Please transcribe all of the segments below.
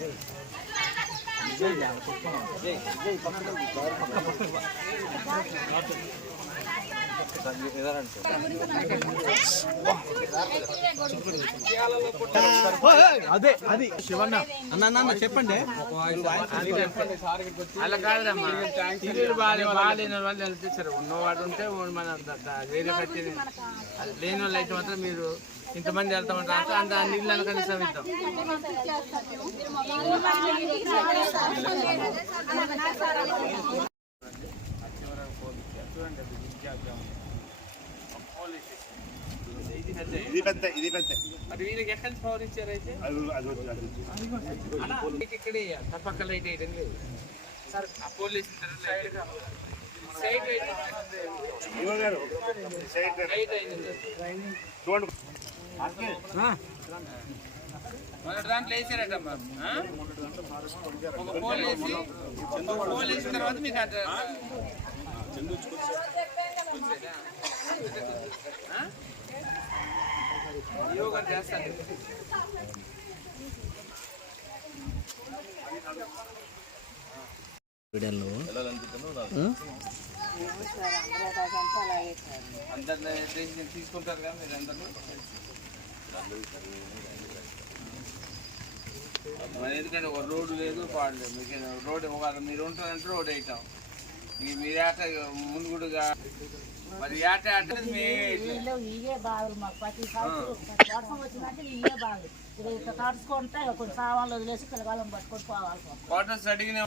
விஜய் விஜய் பக்கம் అదే అది శివన్న అన్న అన్న, చెప్పండి. అలా కాదమ్మా బాగాలేని వాళ్ళు వెళ్తారు ఉన్నవాడు ఉంటే మన వేరే పెట్టేది లేని వాళ్ళు అయితే మాత్రం మీరు ఇంతమంది వెళ్తామంటే అంత నీళ్ళు అంటే ఆ చూడండి అది ఇద్దాం ఇది పెద్ద ఇది పెద్ద మరి వీళ్ళకి ఎక్కడ పవర్ ఇచ్చారు అయితే ఇక్కడ తప్పక లైట్ వేయడం లేదు సార్ ఆ? పోలీస్ సైడ్ చూడండి దాంట్లో వేసారట ఒక తర్వాత మీకు యోగా చేస్తాను అందరిని తీసుకుంటారు కదా మీరు అందరూ మరి ఎందుకంటే ఒక రోడ్డు లేదు పాడు లేదు. మీకు రోడ్డు ఒక మీరు ఉంటారంటే రోడ్డు వేయటం. మీ మీరు ఏట ముందు కూడా మరి మీ ఇవే బాగులు మాకు ప్రతి సంవత్సరం ఇవే తడుచుకుంటే కొన్ని సామాన్లు వదిలేసి పట్టుకొని పోవాలి క్వార్టర్స్ అడిగిన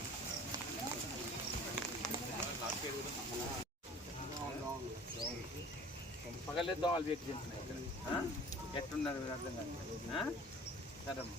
పగలే దోమలు పెట్టి మీరు అర్థం కాదు ఆ? సరే అమ్మా